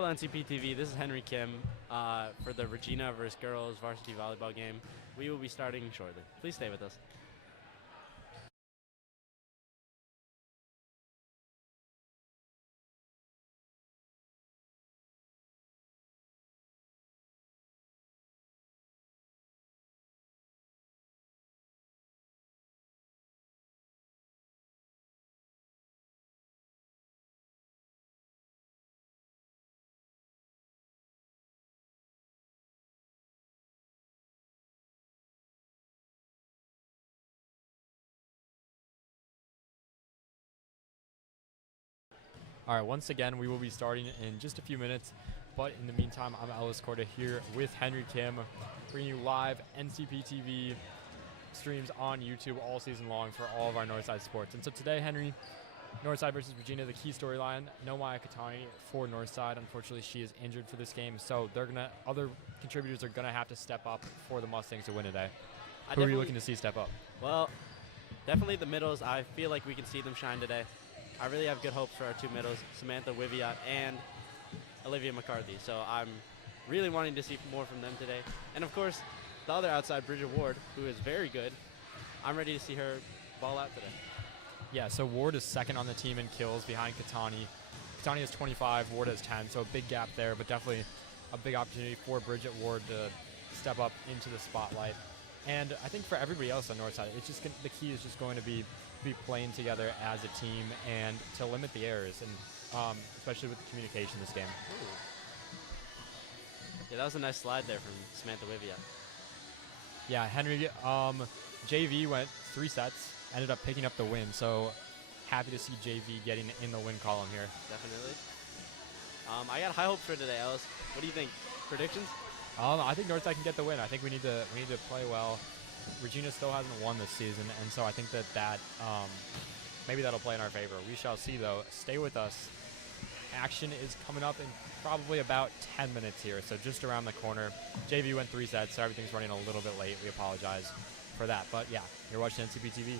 Hello, NCP TV. This is Henry Kim for the Regina versus Girls Varsity Volleyball game. We will be starting shortly. Please stay with us. All right, once again, we will be starting in just a few minutes. But in the meantime, I'm Ellis Corda here with Henry Kim, bringing you live NCP TV streams on YouTube all season long for all of our Northside sports. And so today, Henry, Northside versus Regina, the key storyline. No Maya Katani for Northside. Unfortunately, she is injured for this game, so other contributors are gonna have to step up for the Mustangs to win today. Who are you looking to see step up? Well, definitely the middles. I feel like we can see them shine today. I really have good hopes for our two middles, Samantha Wiviat and Olivia McCarthy. So I'm really wanting to see more from them today. And of course, the other outside, Bridget Ward, who is very good. I'm ready to see her ball out today. Yeah, so Ward is second on the team in kills behind Katani. Katani has 25, Ward has 10, so a big gap there, but definitely a big opportunity for Bridget Ward to step up into the spotlight. And I think for everybody else on Northside, it's just the key is just going to be playing together as a team and to limit the errors, and especially with the communication this game. Ooh. Yeah, that was a nice slide there from Samantha Wiviat. Yeah, Henry, JV went 3 sets, ended up picking up the win, so happy to see JV getting in the win column here. Definitely. I got high hopes for today, Ellis. What do you think? Predictions? I think Northside can get the win. I think we need to play well. Regina still hasn't won this season, and so I think that maybe that'll play in our favor. We shall see, though. Stay with us. Action is coming up in probably about 10 minutes here, so just around the corner. JV went 3 sets, so everything's running a little bit late. We apologize for that. But yeah, you're watching NCP TV.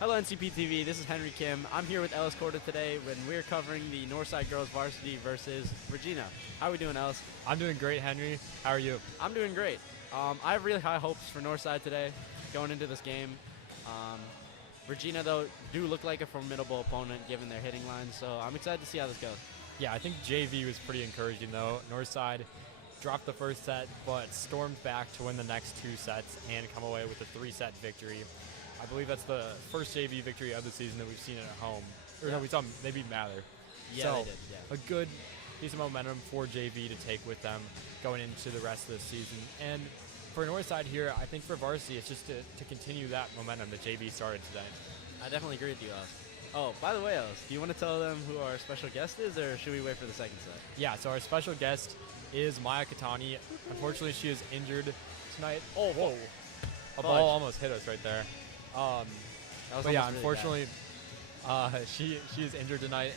Hello, NCP TV. This is Henry Kim. I'm here with Ellis Corda today when we're covering the Northside girls varsity versus Regina. How are we doing, Ellis? I'm doing great, Henry. How are you? I'm doing great. I have really high hopes for Northside today going into this game. Regina, though, do look like a formidable opponent given their hitting line, so I'm excited to see how this goes. Yeah, I think JV was pretty encouraging, though. Northside dropped the first set, but stormed back to win the next 2 sets and come away with a 3-set victory. I believe that's the first JV victory of the season that we've seen at home. Or no, we saw they beat Mather. Yeah, so they did, yeah. A good piece of momentum for JV to take with them going into the rest of the season. And for Northside here, I think for Varsity, it's just to continue that momentum that JV started today. I definitely agree with you, Ellis. Oh, by the way, Ellis, do you want to tell them who our special guest is, or should we wait for the second set? Yeah, so our special guest is Maya Katani. Unfortunately, she is injured tonight. Oh, whoa. A ball almost hit us right there. But yeah, unfortunately, she is injured tonight,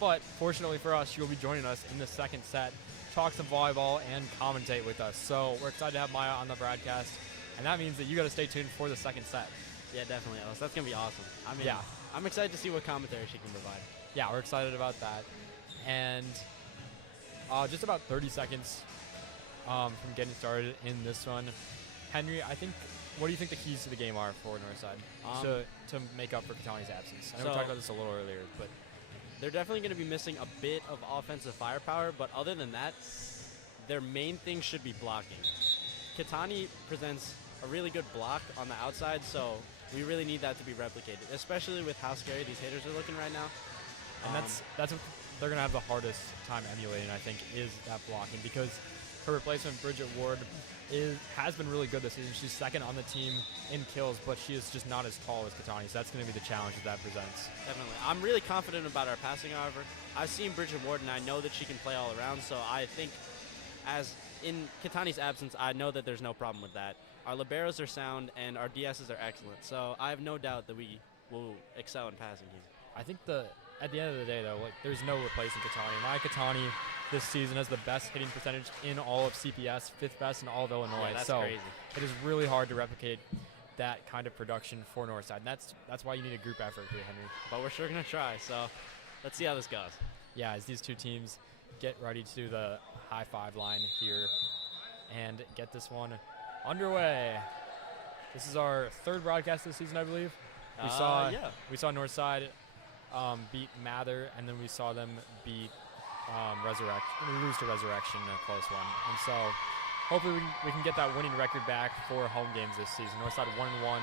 but fortunately for us, she will be joining us in the second set, talk some volleyball, and commentate with us. So we're excited to have Maya on the broadcast, and that means that you got to stay tuned for the second set. Yeah, definitely, Ellis. That's going to be awesome. I mean, yeah. I'm excited to see what commentary she can provide. Yeah, we're excited about that. And just about 30 seconds from getting started in this one. Henry, what do you think the keys to the game are for Northside to make up for Katani's absence? I know we talked about this a little earlier, but they're definitely going to be missing a bit of offensive firepower, but other than that, their main thing should be blocking. Katani presents a really good block on the outside, so we really need that to be replicated, especially with how scary these hitters are looking right now. And that's what they're going to have the hardest time emulating, I think, is that blocking, because her replacement, Bridget Ward, has been really good this season. She's second on the team in kills, but she is just not as tall as Katani, so that's going to be the challenge that presents. Definitely. I'm really confident about our passing, however. I've seen Bridget Ward, and I know that she can play all around, so I think as in Katani's absence, I know that there's no problem with that. Our liberos are sound, and our DSs are excellent, so I have no doubt that we will excel in passing here. I think at the end of the day, though, there's no replacing Katani. Maya Katani this season has the best hitting percentage in all of CPS, 5th best in all of Illinois. Yeah, that's so crazy. It is really hard to replicate that kind of production for Northside. And that's why you need a group effort here, Henry. But we're sure going to try, so let's see how this goes. Yeah, as these two teams get ready to do the high five line here and get this one underway. This is our 3rd broadcast this season, I believe. We saw Northside beat Mather, and then we saw them beat we lose to Resurrection in a close one. And so hopefully we can get that winning record back for home games this season. Northside 1-1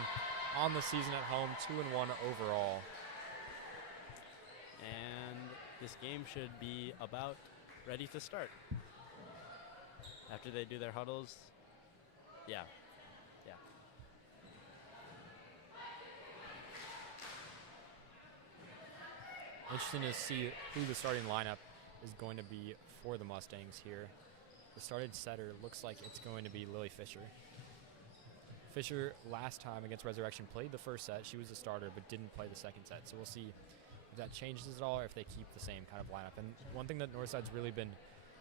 on the season at home, 2-1 overall. And this game should be about ready to start. After they do their huddles. Yeah. Interesting to see who the starting lineup is going to be for the Mustangs here. The starting setter looks like it's going to be Lily Fisher. Fisher, last time against Resurrection, played the first set. She was a starter, but didn't play the second set. So we'll see if that changes at all or if they keep the same kind of lineup. And one thing that Northside's really been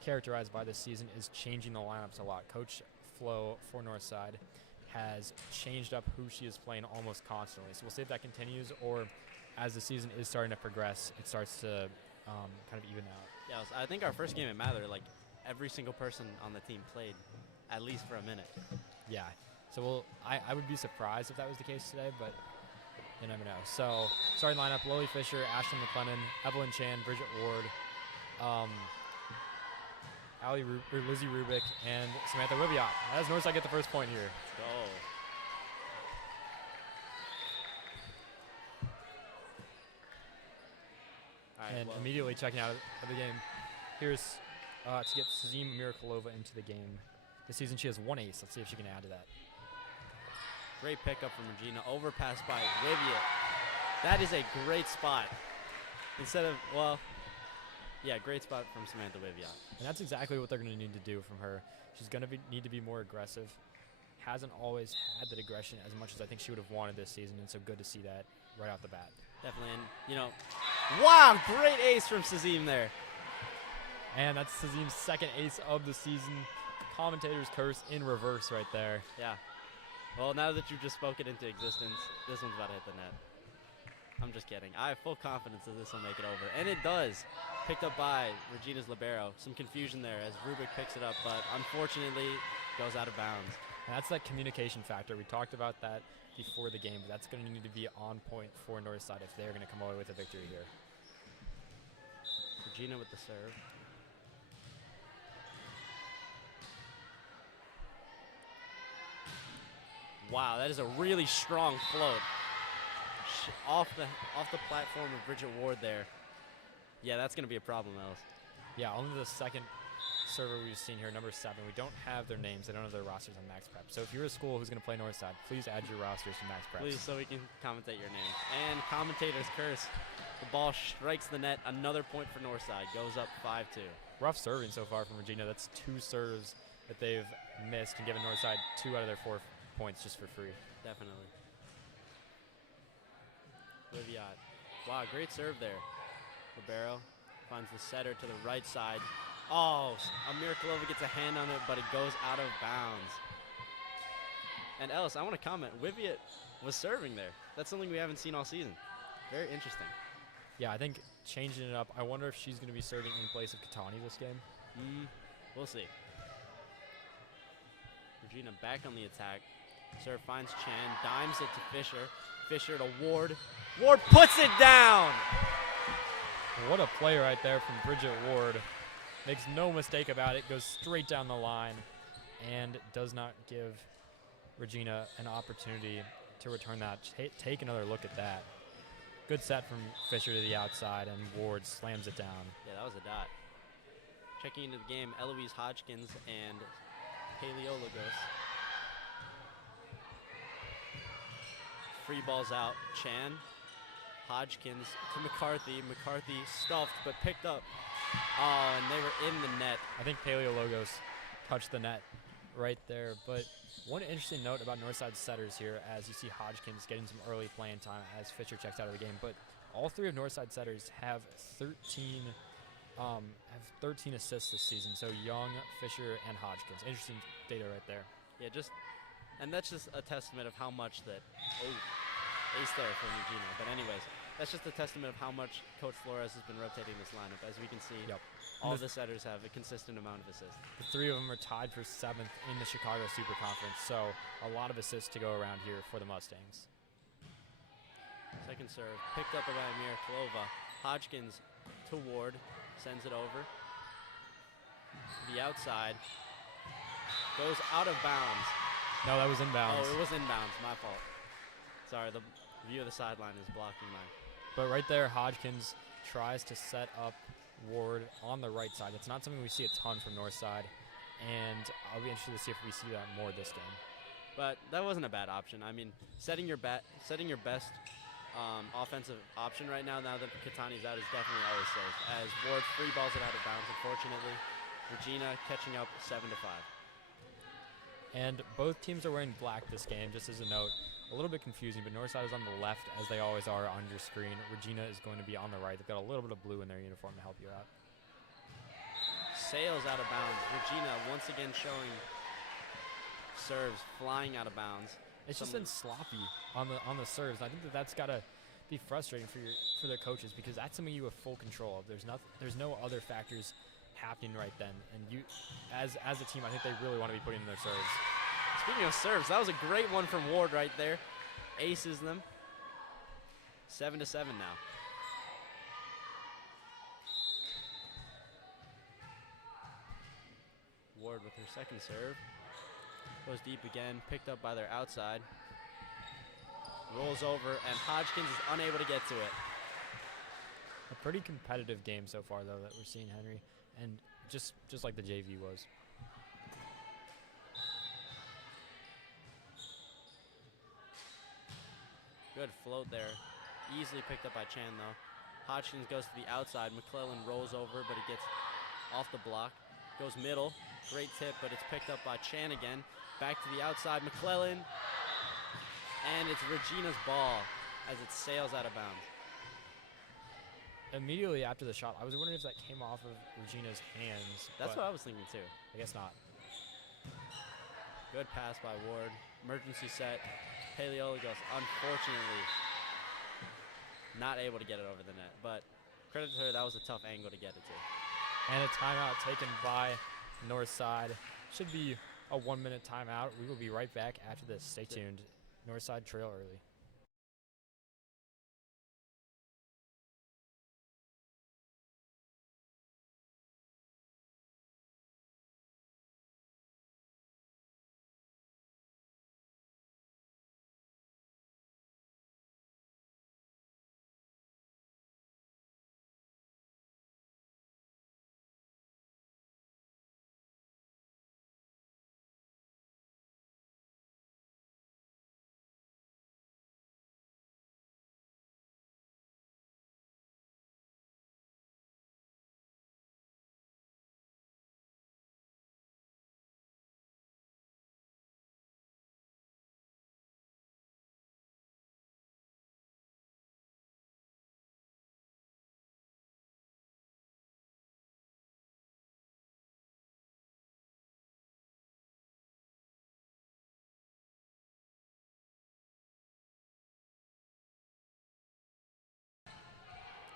characterized by this season is changing the lineups a lot. Coach Flo for Northside has changed up who she is playing almost constantly. So we'll see if that continues, or as the season is starting to progress, it starts to kind of even out. Yeah, I think our first game at Mather, every single person on the team played at least for a minute. Yeah. So I would be surprised if that was the case today, but you never know. So starting lineup: Lily Fisher, Ashlyn McLennan, Evelyn Chan, Bridget Ward, Lizzie Rubik, and Samantha Wiviot. As Northside get the first point here. Let's go. And immediately checking out of the game, here's to get Sazim Mirakulova into the game. This season she has 1 ace. Let's see if she can add to that. Great pickup from Regina. Overpass by Wiviot. That is a great spot. Great spot from Samantha Wiviot. And that's exactly what they're going to need to do from her. She's going to need to be more aggressive. Hasn't always had that aggression as much as I think she would have wanted this season, and so good to see that right off the bat. Definitely, and wow, great ace from Sazim there. And that's Sazim's 2nd ace of the season. Commentator's curse in reverse right there. Yeah. Well, now that you've just spoken into existence, this one's about to hit the net. I'm just kidding. I have full confidence that this will make it over. And it does. Picked up by Regina's libero. Some confusion there as Rubik picks it up, but unfortunately goes out of bounds. And that's that communication factor. We talked about that before the game, but that's going to need to be on point for Northside if they're going to come away with a victory here. Regina with the serve. Wow, that is a really strong float. Off the platform of Bridget Ward there. Yeah, that's going to be a problem, Ellis. Yeah, only the second server we've seen here, number 7. We don't have their names. They don't have their rosters on Max Prep. So if you're a school who's going to play Northside, please add your rosters to Max Prep. Please, so we can commentate your name. And commentator's curse. The ball strikes the net. Another point for Northside. Goes up 5-2. Rough serving so far from Regina. That's 2 serves that they've missed and given Northside 2 out of their 4 points just for free. Definitely. Liviot. Wow, great serve there. Libero finds the setter to the right side. Oh, Amir Kalova gets a hand on it, but it goes out of bounds. And Ellis, I want to comment. Wiviet was serving there. That's something we haven't seen all season. Very interesting. Yeah, I think changing it up. I wonder if she's going to be serving in place of Katani this game. We'll see. Regina back on the attack. Serve finds Chan, dimes it to Fisher. Fisher to Ward. Ward puts it down! What a play right there from Bridget Ward. Makes no mistake about it, goes straight down the line, and does not give Regina an opportunity to return that. Take another look at that. Good set from Fisher to the outside, and Ward slams it down. Yeah, that was a dot. Checking into the game, Eloise Hodgkins and Paleologos. Free balls out. Chan, Hodgkins to McCarthy. McCarthy stuffed but picked up. Oh, and they were in the net. I think Paleologos touched the net right there. But one interesting note about Northside setters here, as you see Hodgkins getting some early playing time as Fisher checks out of the game. But all 3 of Northside setters have 13 assists this season. So Young, Fisher, and Hodgkins. Interesting data right there. Yeah, and that's just a testament of how much that, ace there from Regina. But anyways, that's just a testament of how much Coach Flores has been rotating this lineup. As we can see, all the setters have a consistent amount of assists. The 3 of them are tied for 7th in the Chicago Super Conference, so a lot of assists to go around here for the Mustangs. Second serve, picked up by Amir Kalova. Hodgkins to Ward, sends it over. The outside, goes out of bounds. No, that was inbounds. Oh, it was inbounds, my fault. Sorry, the view of the sideline is blocking mine. But right there, Hodgkins tries to set up Ward on the right side. It's not something we see a ton from Northside, and I'll be interested to see if we see that more this game. But that wasn't a bad option. I mean, setting your best offensive option right now that Katani's out, is definitely always safe. As Ward free balls it out of bounds, unfortunately. Regina catching up 7-5. And both teams are wearing black this game, just as a note. A little bit confusing, but Northside is on the left, as they always are on your screen. Regina is going to be on the right. They've got a little bit of blue in their uniform to help you out. Sails out of bounds. Regina once again showing serves flying out of bounds. It's just been sloppy on the serves. I think that's got to be frustrating for their coaches, because that's something you have full control of. There's no other factors happening right then, and you, as a team, I think they really want to be putting in their serves. Speaking of serves, that was a great one from Ward right there. Aces them. 7-7 now. Ward with her second serve. Goes deep again, picked up by their outside. Rolls over, and Hodgkins is unable to get to it. A pretty competitive game so far, though, that we're seeing, Henry, and just like the JV was. Good float there. Easily picked up by Chan, though. Hodgkins goes to the outside. McClellan rolls over, but it gets off the block. Goes middle. Great tip, but it's picked up by Chan again. Back to the outside. McClellan. And it's Regina's ball as it sails out of bounds. Immediately after the shot, I was wondering if that came off of Regina's hands. That's what I was thinking, too. I guess not. Good pass by Ward. Emergency set. Paleologos, unfortunately, not able to get it over the net. But credit to her, that was a tough angle to get it to. And a timeout taken by Northside. Should be a 1-minute timeout. We will be right back after this. Stay tuned. Northside trail early.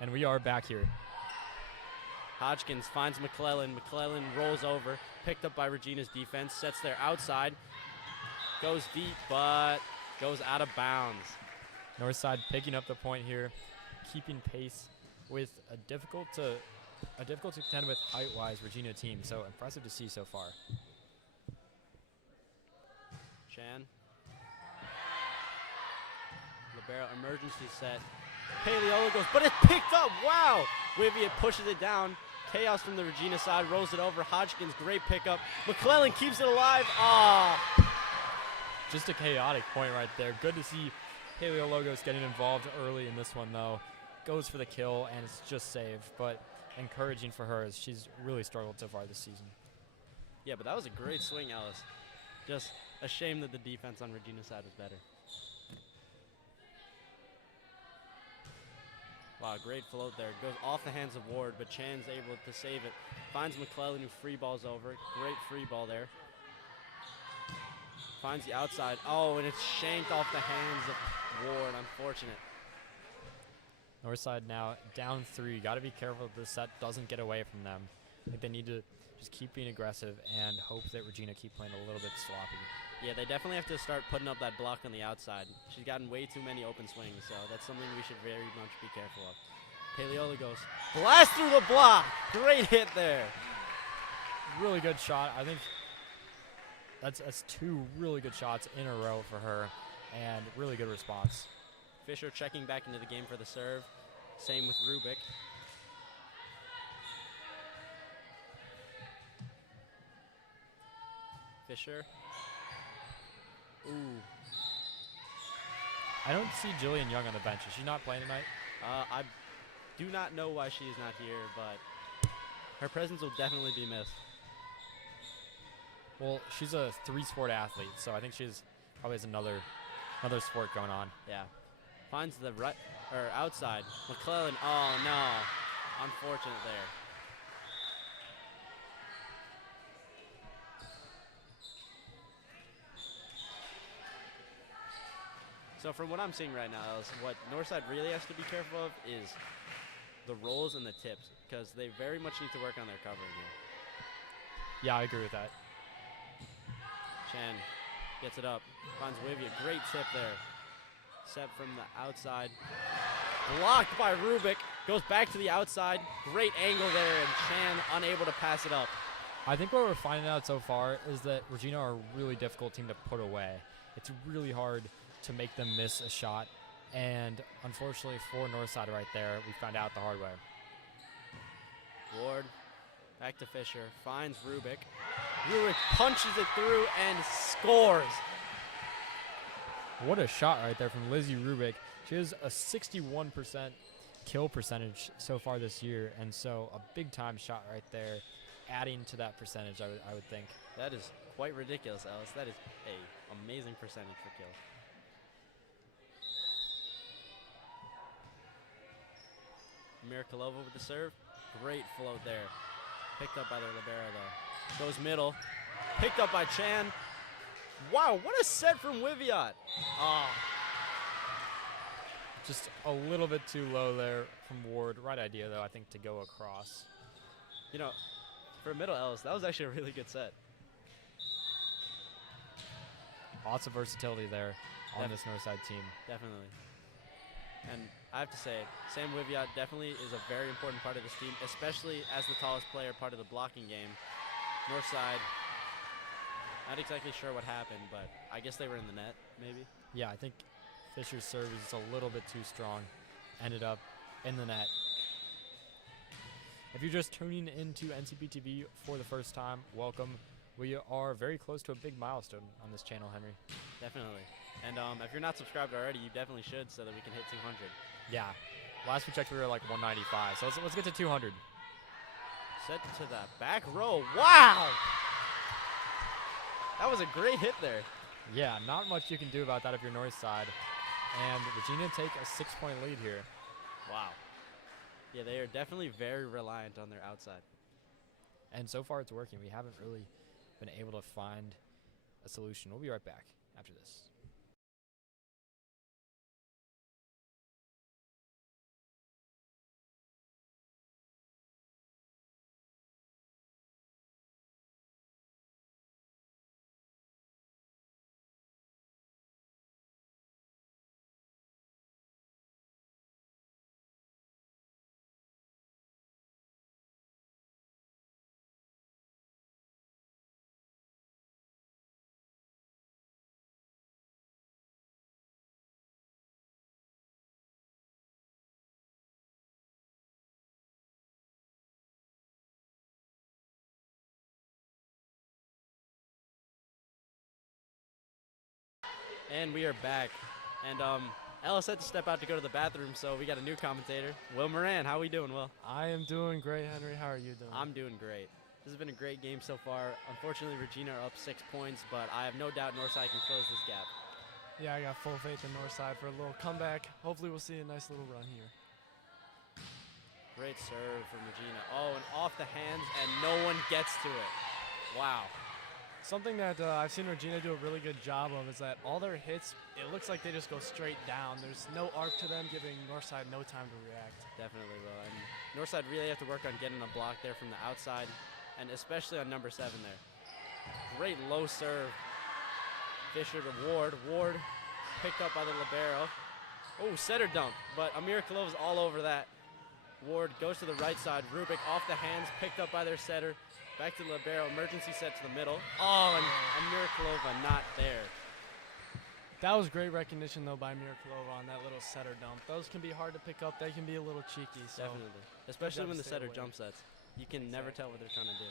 And we are back here. Hodgkins finds McClellan. McClellan rolls over, picked up by Regina's defense, sets their outside, goes deep, but goes out of bounds. Northside picking up the point here, keeping pace with a difficult to contend with height-wise Regina team. So impressive to see so far. Chan. Libero emergency set. Paleologos, but it's picked up. Wow! Wiviet pushes it down. Chaos from the Regina side, rolls it over. Hodgkins, great pickup. McClellan keeps it alive. Just a chaotic point right there. Good to see Paleologos getting involved early in this one, though. Goes for the kill, and it's just saved, but encouraging for her as she's really struggled so far this season. Yeah, but that was a great swing, Ellis. Just a shame that the defense on Regina's side was better. Wow, great float there. Goes off the hands of Ward, but Chan's able to save it. Finds McClellan, who free balls over. Great free ball there. Finds the outside. Oh, and it's shanked off the hands of Ward. Unfortunate. Northside now down 3. Got to be careful this set doesn't get away from them. I think they need to just keep being aggressive and hope that Regina keep playing a little bit sloppy. Yeah, they definitely have to start putting up that block on the outside. She's gotten way too many open swings, so that's something we should very much be careful of. Paleologos, blast through the block. Great hit there. Really good shot. I think that's 2 really good shots in a row for her, and really good response. Fisher checking back into the game for the serve. Same with Rubik. Fisher. Ooh. I don't see Jillian Young on the bench. Is she not playing tonight? I do not know why she is not here, but her presence will definitely be missed. Well, she's a 3-sport athlete, so I think she's probably has another sport going on. Yeah. Finds the right or outside. McClellan. Oh no. Unfortunate there. So from what I'm seeing right now, is what Northside really has to be careful of is the rolls and the tips, because they very much need to work on their covering here. Yeah, I agree with that. Chan gets it up, finds Wivia, great tip there. Set from the outside, blocked by Rubik, goes back to the outside, great angle there, and Chan unable to pass it up. I think what we're finding out so far is that Regina are a really difficult team to put away. It's really hard to make them miss a shot, and unfortunately for Northside right there, we found out the hard way. Ward, back to Fisher, finds Rubik. Rubik punches it through and scores. What a shot right there from Lizzie Rubik. She has a 61% kill percentage so far this year, and so a big-time shot right there, adding to that percentage, I would think. That is quite ridiculous, Alice. That is an amazing percentage for kills. Mirakalova with the serve. Great float there. Picked up by the libero, though. Goes middle. Picked up by Chan. Wow, what a set from Wiviot. Oh, Just a little bit too low there from Ward. Right idea, though, I think, to go across. you know, for middle L's, that was actually a really good set. Lots of versatility there on this Northside team. Definitely. And I have to say, Sam Wiviot definitely is a very important part of this team, especially as the tallest player, part of the blocking game. Northside, not exactly sure what happened, but I guess they were in the net, maybe. Yeah, I think Fisher's serve is a little bit too strong. Ended up in the net. If you're just tuning into NCP TV for the first time, welcome. We are very close to a big milestone on this channel, Henry. Definitely. And if you're not subscribed already, you definitely should so that we can hit 200. Yeah. Last we checked, we were like 195. So let's get to 200. Set to the back row. Wow! That was a great hit there. Yeah, not much you can do about that if you're Northside. And Regina take a 6-point lead here. Wow. Yeah, they are definitely very reliant on their outside. And so far it's working. We haven't really been able to find a solution. We'll be right back after this. And we are back. And Ellis had to step out to go to the bathroom, so we got a new commentator, Will Moran. How we doing, Will? I am doing great, Henry. How are you doing? I'm doing great. This has been a great game so far. Unfortunately, Regina are up 6 points, but I have no doubt Northside can close this gap. Yeah, I got full faith in Northside for a little comeback. Hopefully we'll see a nice little run here. Great serve from Regina. Oh, and off the hands, and no one gets to it. Wow. Something that I've seen Regina do a really good job of is that all their hits, it looks like they just go straight down. There's no arc to them, giving Northside no time to react. Definitely will. And Northside really have to work on getting a block there from the outside, and especially on number 7 there. Great low serve. Fisher to Ward. Ward picked up by the libero. Oh, setter dump, but Amir Kalova's all over that. Ward goes to the right side. Rubik off the hands, picked up by their setter. Back to the libero, emergency set to the middle. Oh, and Amir Kalova not there. That was great recognition, though, by Mirakulova on that little setter dump. Those can be hard to pick up. They can be a little cheeky. So Definitely. Especially when the stay setter away. jump sets. You can never tell what they're trying to do.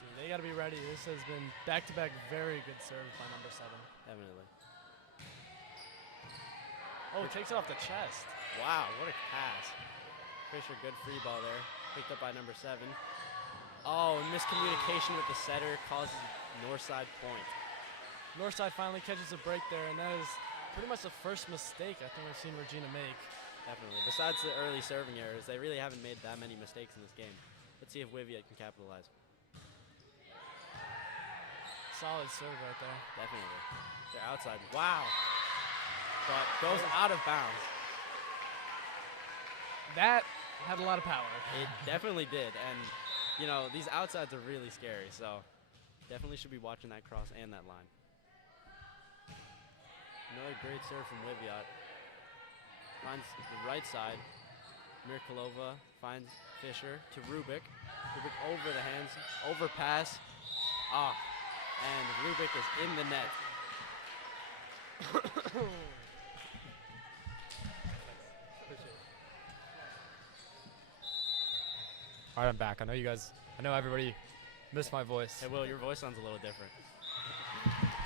See, they got to be ready. This has been back-to-back very good serves by number 7. Definitely. Oh, takes it off the chest. Wow, what a pass. Fisher, good free ball there. Picked up by number 7. Oh, and miscommunication with the setter causes Northside point. Northside finally catches a break there, and that is pretty much the first mistake I think I've seen Regina make. Definitely. Besides the early serving errors, they really haven't made that many mistakes in this game. Let's see if Wiviot can capitalize. Solid serve right there. Definitely. They're outside. Wow. But goes out of bounds. That had a lot of power. It definitely did. And, you know, these outsides are really scary. So definitely should be watching that cross and that line. Another great serve from Wiviot. Finds the right side. Mirkalova finds Fisher to Rubik. Rubik over the hands. Overpass. Ah. And Rubik is in the net. All right, I'm back. I know everybody missed my voice. Hey, Will, your voice sounds a little different.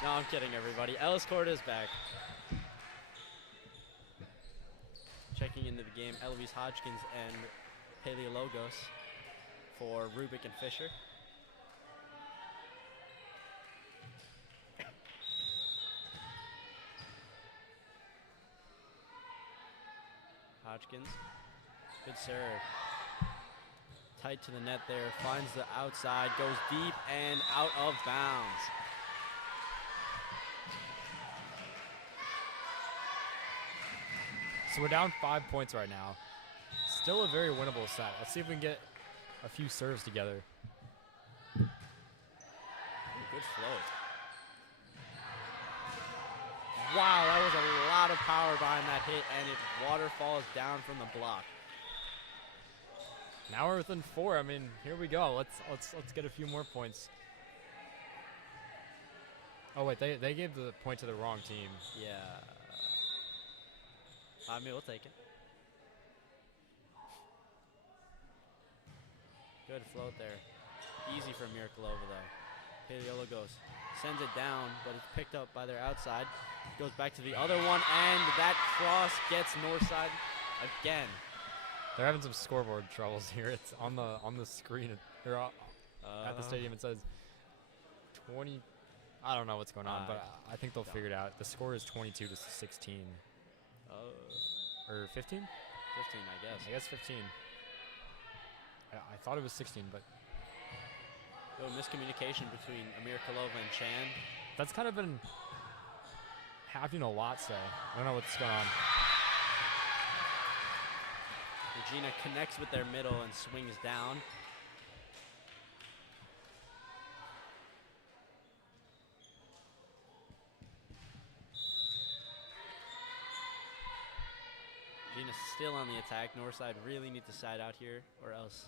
No, I'm kidding, everybody. Ellis Corda is back. Checking into the game, Eloise Hodgkins and Paleologos for Rubik and Fisher. Hodgkins, good serve. Tight to the net there, finds the outside, goes deep and out of bounds. So we're down 5 points right now. Still a very winnable set. Let's see if we can get a few serves together. Ooh, good float. Wow, that was a lot of power behind that hit, and it waterfalls down from the block. Now we're within 4. I mean, here we go. Let's get a few more points. Oh wait, they gave the point to the wrong team. Yeah. I mean, we'll take it. Good float there. Easy for Mirkolova, though. Paleologos sends it down, but it's picked up by their outside. Goes back to the other one, and that cross gets Northside again. They're having some scoreboard troubles here. It's on the screen at the stadium. It says 20. I don't know what's going on, but I think they'll figure it out. The score is 22 to 16. Or 15? 15, I guess. I guess 15. I thought it was 16, but Oh, miscommunication between Mirkolova and Chan. that's kind of been happening a lot today. I don't know what's going on. Regina connects with their middle and swings down. Regina's still on the attack. Northside really need to side out here or else.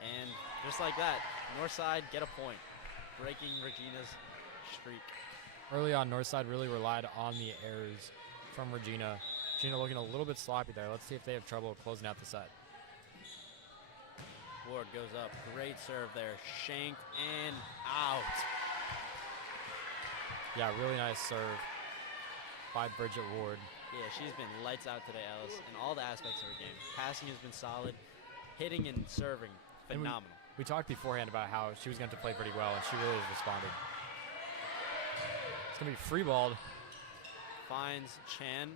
And just like that, Northside get a point, breaking Regina's streak. Early on, Northside really relied on the errors from Regina. Regina looking a little bit sloppy there. Let's see if they have trouble closing out the set. Ward goes up. Great serve there. Shanked and out. Yeah, really nice serve by Bridget Ward. Yeah, she's been lights out today, Alice, in all the aspects of her game. Passing has been solid. Hitting and serving, And phenomenal. We talked beforehand about how she was going to play pretty well, and she really has responded. It's going to be free balled. Finds Chan.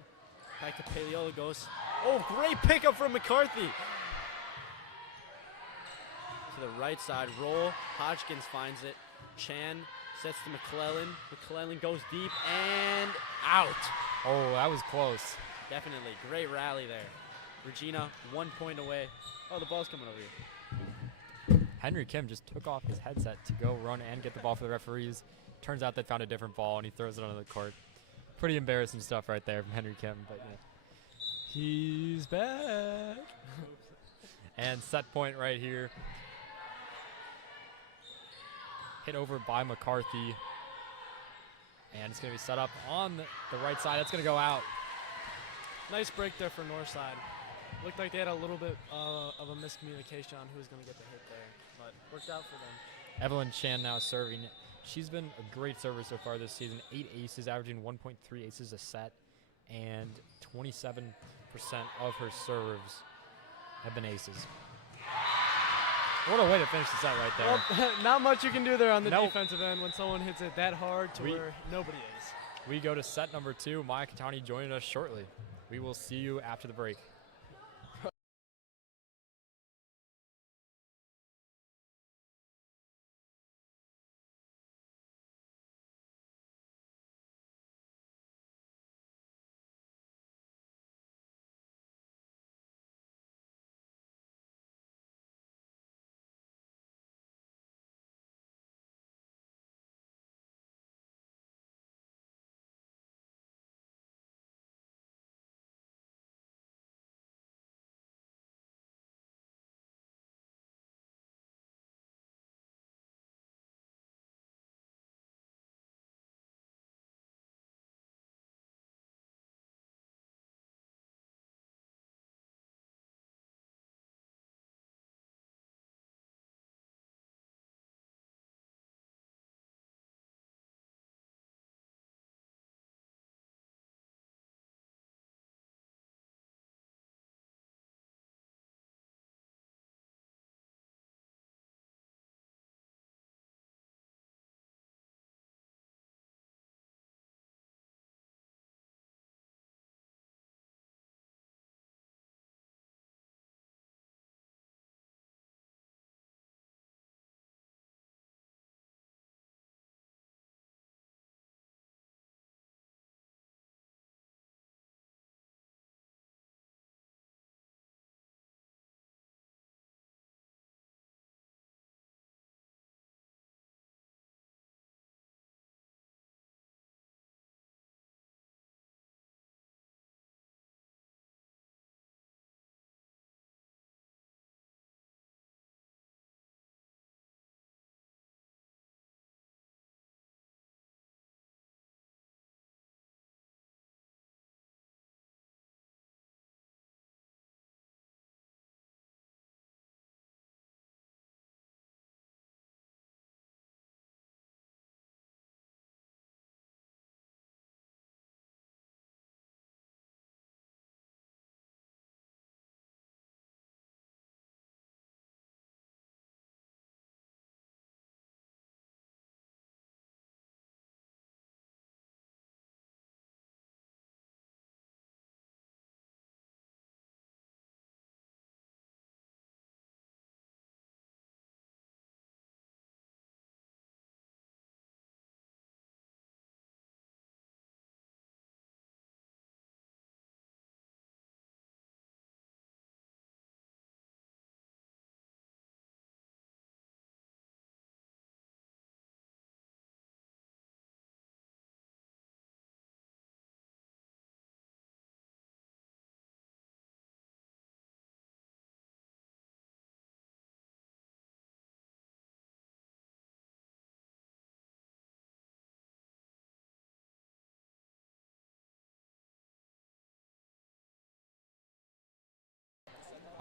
Back to Paleologos. Oh, great pickup from McCarthy. To the right side, roll. Hodgkins finds it. Chan sets to McClellan. McClellan goes deep and out. Oh, that was close. Definitely. Great rally there. Regina, 1 point away. Oh, the ball's coming over here. Henry Kim just took off his headset to go run and get the ball for the referees. Turns out they found a different ball, and he throws it onto the court. Pretty embarrassing stuff right there from Henry Kim, but yeah. He's back. And set point right here. Hit over by McCarthy. And it's going to be set up on the right side. It's going to go out. Nice break there for Northside. Looked like they had a little bit of a miscommunication on who was going to get the hit there, but worked out for them. Evelyn Chan now serving. She's been a great server so far this season. 8 aces, averaging 1.3 aces a set, and 27% of her serves have been aces. What a way to finish the set right there. Well, not much you can do there on the Nope. defensive end when someone hits it that hard to where nobody is. We go to set number 2. Maya Katani joining us shortly. We will see you after the break.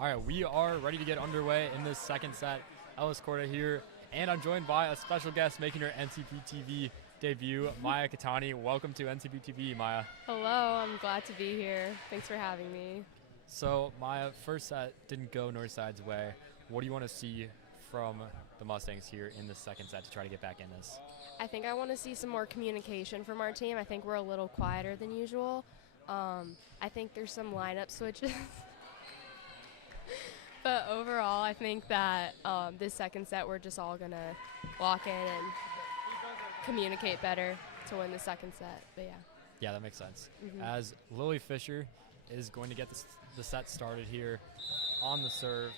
All right, we are ready to get underway in this second set. Ellis Corda here, and I'm joined by a special guest making her NCP TV debut, Maya Katani. Welcome to NCP TV, Maya. Hello, I'm glad to be here. Thanks for having me. So, Maya, first set didn't go Northside's way. What do you want to see from the Mustangs here in the second set to try to get back in this? I think I want to see some more communication from our team. I think we're a little quieter than usual. I think there's some lineup switches. But overall, I think that this second set, we're just all going to lock in and communicate better to win the second set. But yeah. Yeah, that makes sense. Mm-hmm. As Lily Fisher is going to get the set started here on the serve.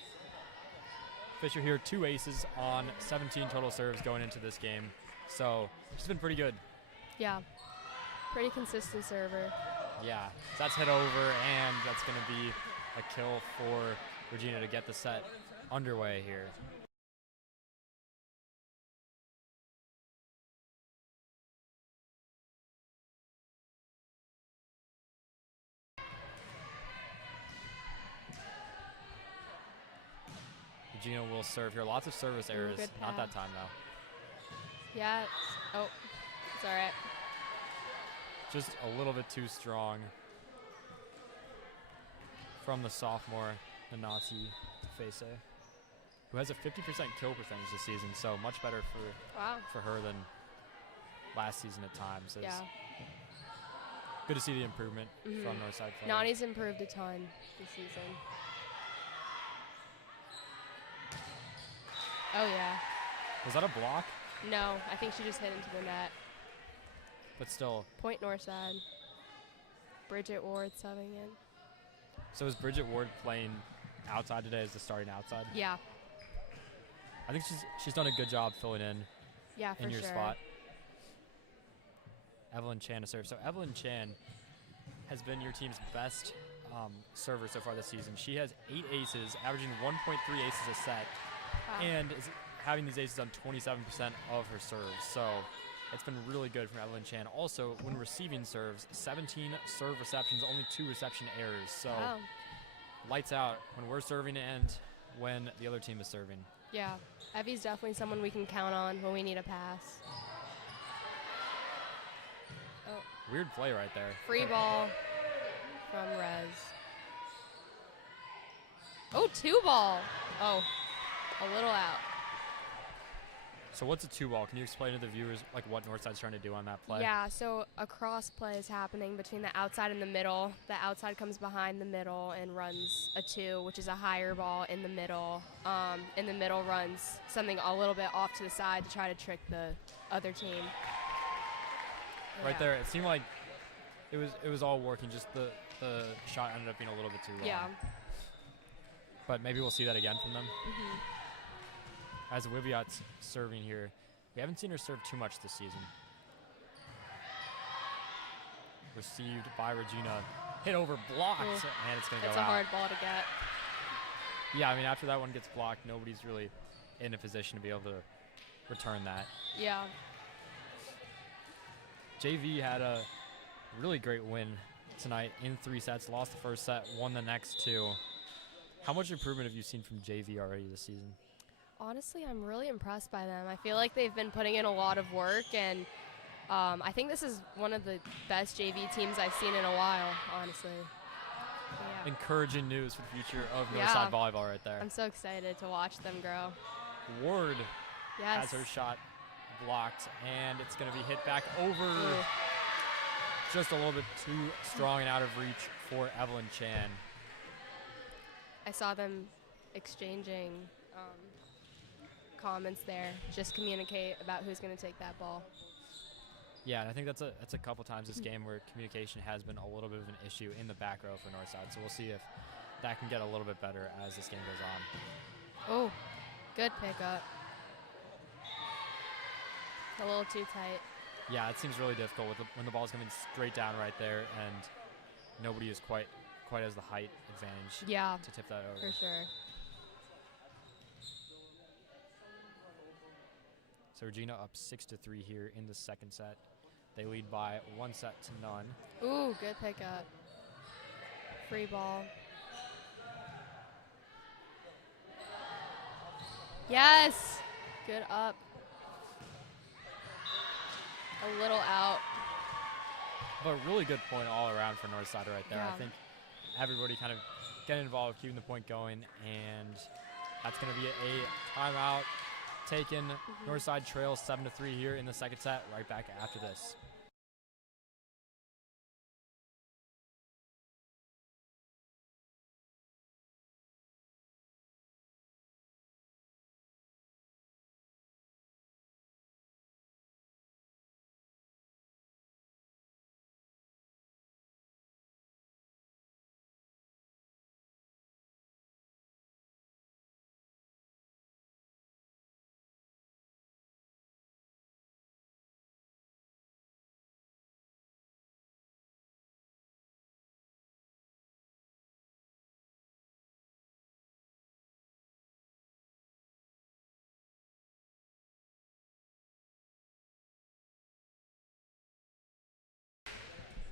Fisher here, 2 aces on 17 total serves going into this game. So she's been pretty good. Yeah, pretty consistent server. Yeah, so that's hit over, and that's going to be a kill for Regina to get the set underway here. Regina will serve here. Lots of service errors. Good Not pass. that time, though. Yeah. Oh, it's all right. Just a little bit too strong from the sophomore, Nanati Fese, who has a 50% kill percentage this season, so much better Wow. for her than last season at times. Yeah. Good to see the improvement Mhm. from Northside. Nani's improved a ton this season. Oh, yeah. Was that a block? No, I think she just hit into the net. But still. Point Northside. Bridget Ward subbing in. So is Bridget Ward playing outside today as the starting outside? Yeah. I think she's done a good job filling in Yeah, for in your sure. spot. Evelyn Chan to serve. So Evelyn Chan has been your team's best server so far this season. She has 8 aces, averaging 1.3 aces a set, Wow. and is having these aces on 27% of her serves. So it's been really good from Evelyn Chan. Also, when receiving serves, 17 serve receptions, only 2 reception errors. So Wow. lights out when we're serving and when the other team is serving. Yeah. Evie's definitely someone we can count on when we need a pass. Oh, Weird play right there. free ball from Rez. Oh, 2 ball. Oh, a little out. So what's a 2-ball? Can you explain to the viewers like what Northside's trying to do on that play? Yeah, so a cross play is happening between the outside and the middle. The outside comes behind the middle and runs a 2, which is a higher ball in the middle. In the middle runs something a little bit off to the side to try to trick the other team. Right Yeah. there, it seemed like it was all working. Just the shot ended up being a little bit too long. Yeah. But maybe we'll see that again from them. Mhm. As Wiviat's serving here, we haven't seen her serve too much this season. Received by Regina, hit over, blocked, Ooh. and it's going to go It's out. a hard ball to get. Yeah, I mean, after that one gets blocked, nobody's really in a position to be able to return that. Yeah. JV had a really great win tonight in 3 sets, lost the first set, won the next 2. How much improvement have you seen from JV already this season? Honestly, I'm really impressed by them. I feel like they've been putting in a lot of work, and I think this is one of the best JV teams I've seen in a while, honestly. Yeah. Encouraging news for the future of Yeah. Northside Volleyball right there. I'm so excited to watch them grow. Ward Yes. has her shot blocked, and it's going to be hit back over. Ooh. Just a little bit too strong and out of reach for Evelyn Chan. I saw them exchanging comments there. Just communicate about who's going to take that ball. Yeah, and I think that's a couple times this game where communication has been a little bit of an issue in the back row for Northside. So we'll see if that can get a little bit better as this game goes on. Oh, good pickup. A little too tight. Yeah, it seems really difficult when the ball's coming straight down right there, and nobody is quite as the height advantage Yeah, to tip that over. for sure. So Regina up 6-3 here in the second set. They lead by 1-0. Ooh, good pickup. Free ball. Yes. Good up. A little out. But a really good point all around for Northside right there. Yeah. I think everybody kind of getting involved, keeping the point going, and that's going to be a timeout taken. Northside trails 7-3 here in the second set. Right back after this.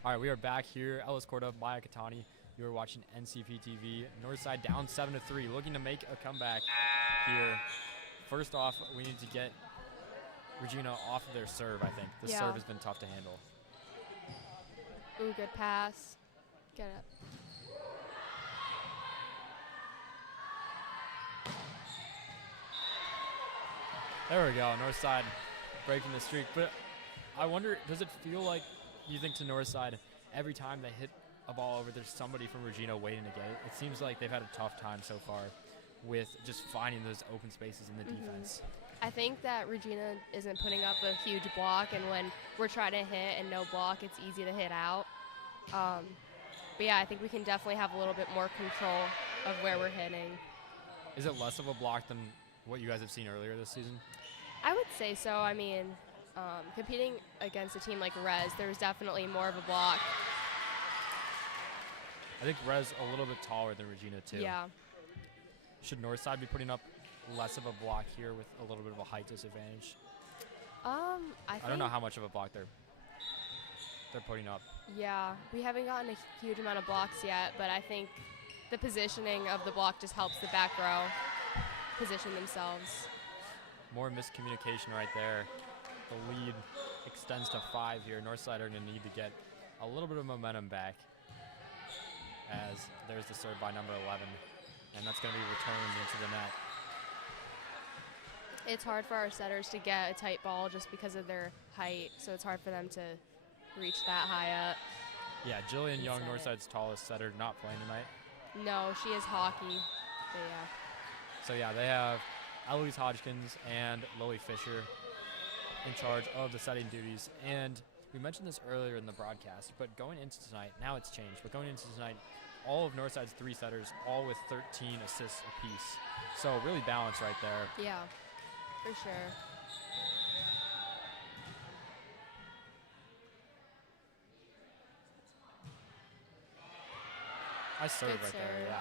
All right, we are back here. Ellis Corda, Maya Katani. You are watching NCP TV. Northside down 7-3, looking to make a comeback here. First off, we need to get Regina off of their serve, I think. The serve has been tough to handle. Ooh, good pass. Get it. There we go, Northside breaking the streak. But I wonder, does it feel like, you think to Northside, every time they hit a ball over, there's somebody from Regina waiting to get it? It seems like they've had a tough time so far with just finding those open spaces in the defense. I think that Regina isn't putting up a huge block, and when we're trying to hit and no block, it's easy to hit out. But yeah, I think we can definitely have a little bit more control of where we're hitting. Is it less of a block than what you guys have seen earlier this season? I would say so. I mean, competing against a team like Rez, there's definitely more of a block. I think Rez a little bit taller than Regina too. Yeah. Should Northside be putting up less of a block here with a little bit of a height disadvantage? I don't know how much of a block they're putting up. Yeah, we haven't gotten a huge amount of blocks yet, but I think the positioning of the block just helps the back row position themselves. More miscommunication right there. The lead extends to 5 here. Northside are going to need to get a little bit of momentum back, as there's the serve by number 11, and that's going to be returned into the net. It's hard for our setters to get a tight ball just because of their height, so it's hard for them to reach that high up. Yeah, Jillian Young, Northside's tallest setter, not playing tonight. No, she is hockey. But yeah. So yeah, they have Eloise Hodgkins and Lily Fisher in charge of the setting duties. And we mentioned this earlier in the broadcast, but going into tonight, now it's changed, but going into tonight, all of Northside's 3 setters, all with 13 assists apiece. So really balanced right there. Yeah, for sure. Nice serve right there, yeah.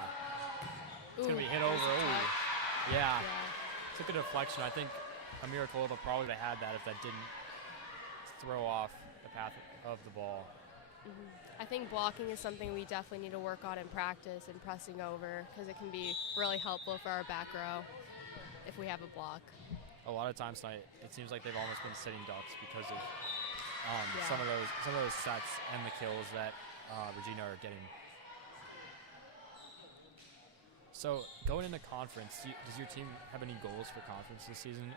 It's going to be hit that over. was tough. Yeah. Yeah. Took a deflection. I think Amira Kolova probably would have had that if that didn't throw off the path of the ball. I think blocking is something we definitely need to work on in practice and pressing over, because it can be really helpful for our back row if we have a block. A lot of times tonight, it seems like they've almost been sitting ducks because of Yeah. some of those sets and the kills that Regina are getting. So going into conference, does your team have any goals for conference this season?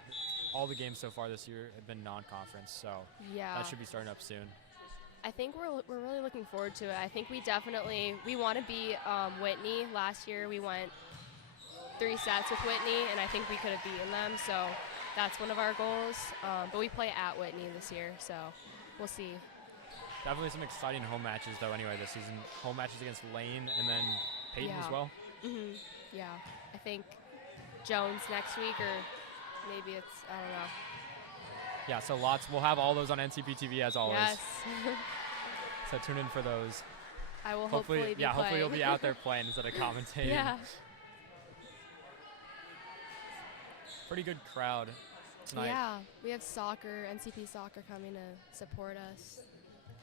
All the games so far this year have been non-conference, so Yeah. that should be starting up soon. I think we're really looking forward to it. I think we want to be Whitney. Last year we went 3 sets with Whitney, and I think we could have beaten them. So that's one of our goals. But we play at Whitney this year, so we'll see. Definitely some exciting home matches, though, anyway, this season. Home matches against Lane and then Peyton as well. Yeah, I think Jones next week, or maybe it's, I don't know. Yeah, so we'll have all those on NCP TV as always. Yes. So tune in for those. I will hopefully be playing. Hopefully you'll be out there playing instead of commentating. Yeah. Pretty good crowd tonight. Yeah, we have NCP soccer coming to support us.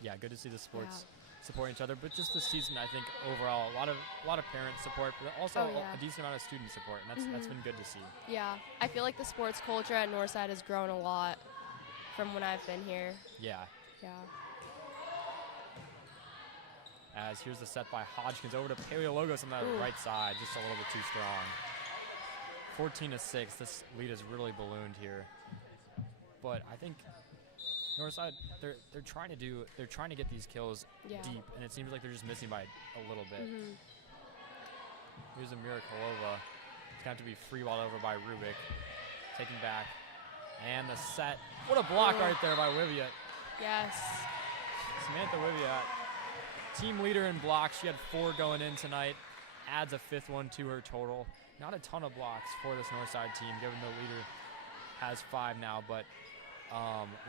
Yeah, good to see the sports supporting each other. But just the season, I think overall, a lot of parent support, but also Oh, yeah. a decent amount of student support, and that's been good to see. Yeah, I feel like the sports culture at Northside has grown a lot from when I've been here. Yeah. Yeah. As here's the set by Hodgkins over to Paleologos on the Ooh. right side, just a little bit too strong. 14-6. This lead has really ballooned here. But I think Northside, they're trying to get these kills Yeah. deep, and it seems like they're just missing by a little bit. Mhm. Here's a Mirakulova. It's going to have to be free balled over by Rubik. Taking back. And the set. What a block Ooh. right there by Wiviat. Yes. Samantha Wiviat, team leader in blocks. She had 4 going in tonight. Adds a 5th one to her total. Not a ton of blocks for this Northside team, given the leader has 5 now, but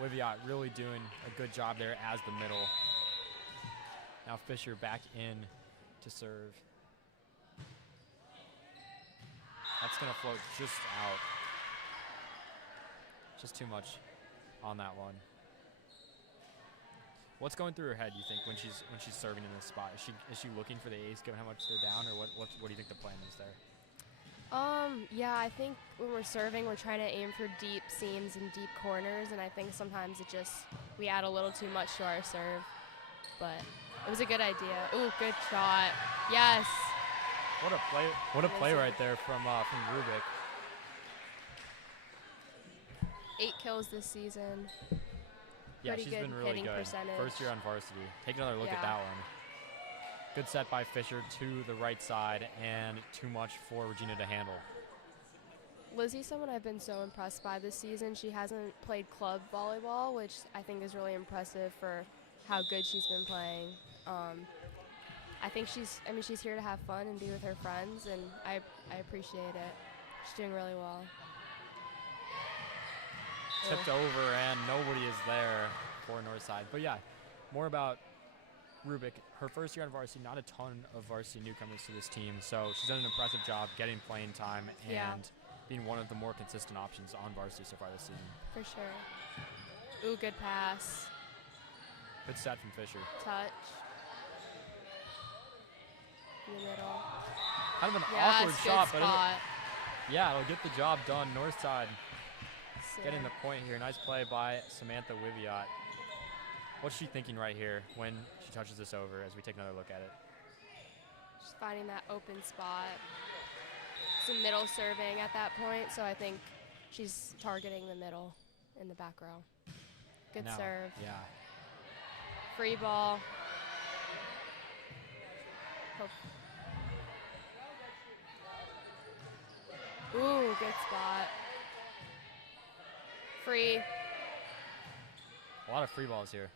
Wiviat really doing a good job there as the middle. Now Fisher back in to serve. That's going to float just out. Just too much on that one. What's going through her head, you think, when she's serving in this spot? Is she looking for the ace, given how much they're down, or what do you think the plan is there? Yeah, I think when we're serving, we're trying to aim for deep seams and deep corners, and I think sometimes we add a little too much to our serve, but it was a good idea. Ooh, good shot. Yes. What a play right there from Rubik. 8 kills this season. Yeah, Pretty she's good been really hitting good. percentage. First year on varsity. Take another look at Yeah. that one. Good set by Fisher to the right side, and too much for Regina to handle. Lizzie's someone I've been so impressed by this season. She hasn't played club volleyball, which I think is really impressive for how good she's been playing. I think she's here to have fun and be with her friends, and I appreciate it. She's doing really well. Tipped over, and nobody is there for Northside. But yeah, more about Rubik. Her first year on varsity, not a ton of varsity newcomers to this team, so she's done an impressive job getting playing time and Yeah. being one of the more consistent options on varsity so far this season. For sure. Ooh, good pass. Good set from Fisher. Touch. In the middle. Kind of an Yes, awkward good shot, but spot. it'll get the job done. Northside Sick. getting the point here. Nice play by Samantha Wiviat. What's she thinking right here when she touches this over as we take another look at it? Just finding that open spot. Some middle serving at that point, so I think she's targeting the middle in the back row. Good Now, serve. Yeah. Free ball. Hope. Ooh, good spot. Free. A lot of free balls here.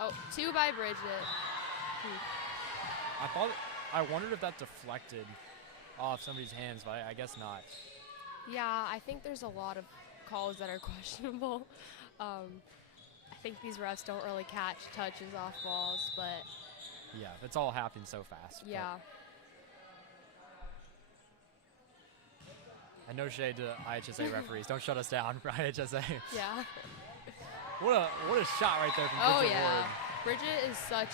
Oh, 2 by Bridget. I wondered if that deflected off somebody's hands, but I guess not. Yeah, I think there's a lot of calls that are questionable. I think these refs don't really catch touches off balls, but Yeah, it's all happening so fast. but yeah. And no shade to IHSA referees. Don't shut us down for IHSA. Yeah. What a shot right there from Oh, Bridget yeah. Ward. Bridget is such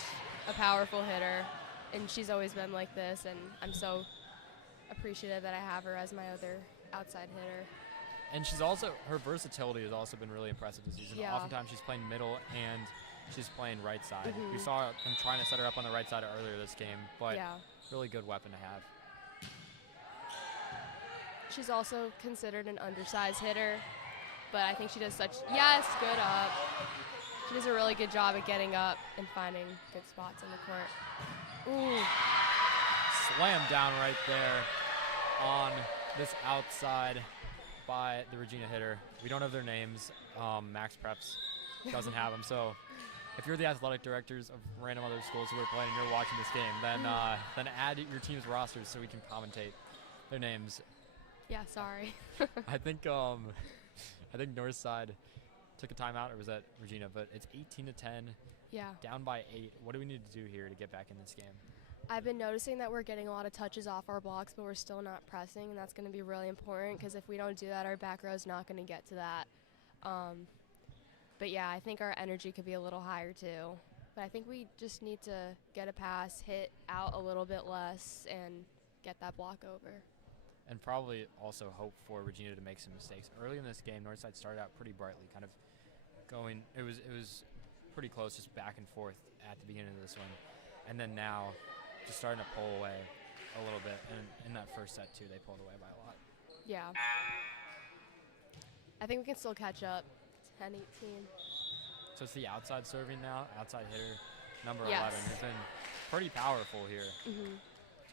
a powerful hitter, and she's always been like this, and I'm so appreciative that I have her as my other outside hitter. And her versatility has also been really impressive this season. Yeah. Oftentimes she's playing middle and she's playing right side. We Mhm. saw them trying to set her up on the right side earlier this game, but Yeah. really good weapon to have. She's also considered an undersized hitter, but I think she does yes, good up. She does a really good job at getting up and finding good spots on the court. Ooh, Slammed down right there on this outside by the Regina hitter. We don't have their names. Max Preps doesn't have them. So if you're the athletic directors of random other schools who are playing and you're watching this game, then add your team's rosters so we can commentate their names. yeah, sorry. I think Northside took a timeout, or was that Regina? But it's 18-10, Yeah. down by 8. What do we need to do here to get back in this game? I've been noticing that we're getting a lot of touches off our blocks, but we're still not pressing, and that's going to be really important because if we don't do that, our back row is not going to get to that. But yeah, I think our energy could be a little higher too. But I think we just need to get a pass, hit out a little bit less, and get that block over. And probably also hope for Regina to make some mistakes. Early in this game, Northside started out pretty brightly, kind of going. It was pretty close, just back and forth at the beginning of this one, and then now just starting to pull away a little bit. And in that first set too, they pulled away by a lot. Yeah. I think we can still catch up. 10-18. So it's the outside serving now, outside hitter, number Yes. 11, who's been pretty powerful here. Mm-hmm.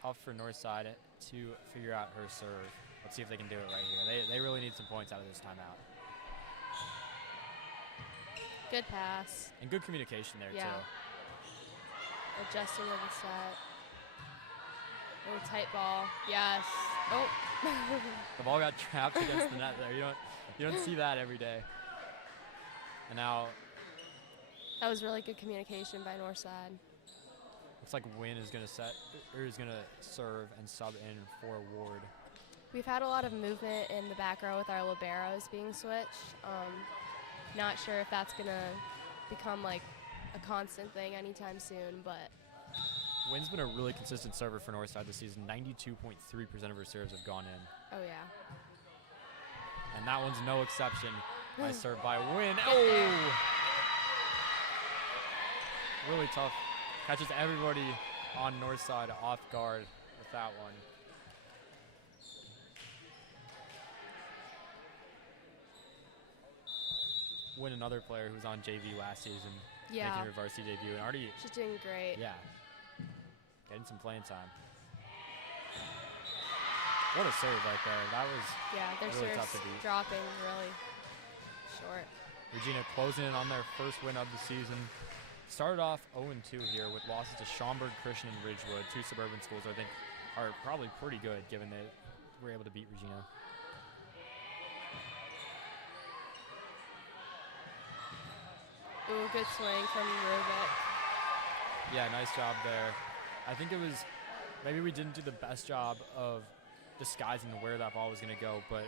Tough for Northside to figure out her serve. Let's see if they can do it right here. They really need some points out of this timeout. Good pass. And good communication there Yeah. too. Adjusting of the set. Oh, tight ball. Yes. Oh. The ball got trapped against the net there. You don't see that every day. And now That was really good communication by Northside. looks like Wynn is gonna serve and sub in for Ward. We've had a lot of movement in the back row with our liberos being switched. Not sure if that's gonna become like a constant thing anytime soon, but Wynn's been a really consistent server for Northside this season. 92.3% of her serves have gone in. oh yeah. And that one's no exception. Nice serve by Wynn. Good Oh! Really tough. Catches everybody on Northside off guard with that one. Wynn, another player who was on JV last season, Yeah. making her varsity debut, and already, She's doing great. yeah, getting some playing time. What a serve right there. That was Yeah, their really tough serves to beat. dropping really short. Regina closing in on their first win of the season. Started off 0-2 here with losses to Schaumburg, Christian, and Ridgewood, two suburban schools I think are probably pretty good given they were able to beat Regina. Ooh, good swing from Rubik. Yeah, nice job there. I think it was, maybe we didn't do the best job of disguising where that ball was going to go, but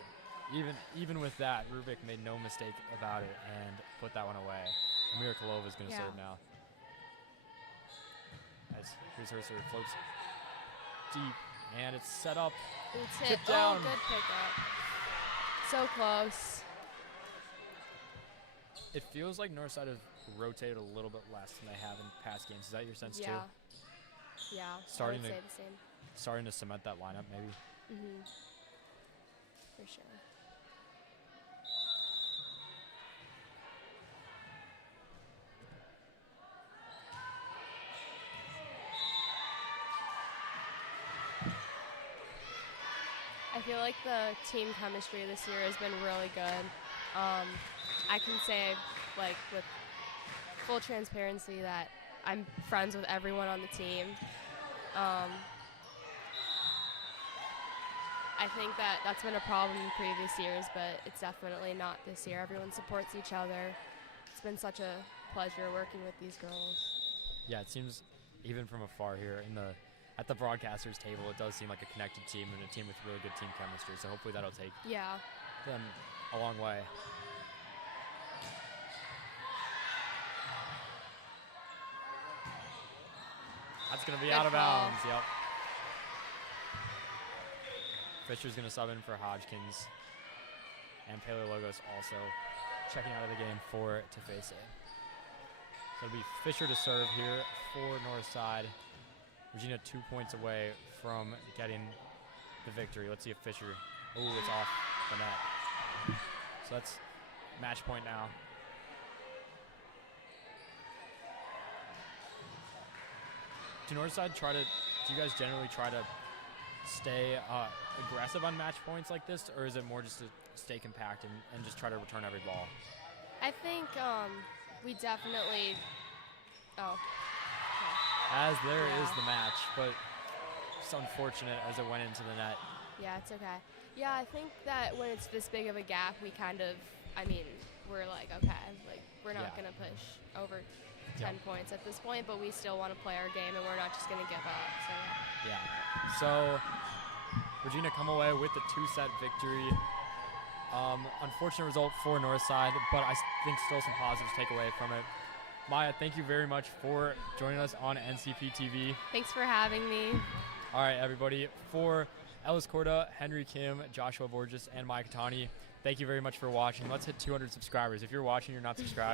even with that, Rubik made no mistake about it and put that one away. Amira Kalova is going to Yeah. serve now. As here's her serve, floats deep, and it's set up. It's hit. Tip down. Oh, good pickup. So close. It feels like Northside have rotated a little bit less than they have in past games. Is that your sense Yeah. too? Yeah. Starting I would to- say the same. Starting to cement that lineup maybe. Mhm. For sure. I feel like the team chemistry this year has been really good. I can say, like, with full transparency that I'm friends with everyone on the team. I think that that's been a problem in previous years, but it's definitely not this year. Everyone supports each other. It's been such a pleasure working with these girls. Yeah, it seems even from afar here at the broadcasters table, it does seem like a connected team and a team with really good team chemistry. So hopefully that'll take Yeah. them a long way. That's going to be Good out of call. bounds. Yep. Fisher's going to sub in for Hodgkins. And Paleologos also checking out of the game for Tefese. So it'll be Fisher to serve here for Northside. Regina 2 points away from getting the victory. Let's see if Fisher, it's off the net. So that's match point now. Do you guys generally try to stay aggressive on match points like this, or is it more just to stay compact and just try to return every ball? I think we definitely. Oh. As there is Yeah. the match, but it's unfortunate as it went into the net. Yeah, it's okay. Yeah, I think that when it's this big of a gap, we kind of, we're like, okay, like we're not Yeah. going to push over 10 points at this point, but we still want to play our game and we're not just going to give up. So, Yeah. So Regina come away with the 2-set victory. Unfortunate result for Northside, but I think still some positives to take away from it. Maya, thank you very much for joining us on NCP TV. Thanks for having me. All right, everybody. For Ellis Corda, Henry Kim, Joshua Borges, and Maya Katani, thank you very much for watching. Let's hit 200 subscribers. If you're watching, you're not subscribed.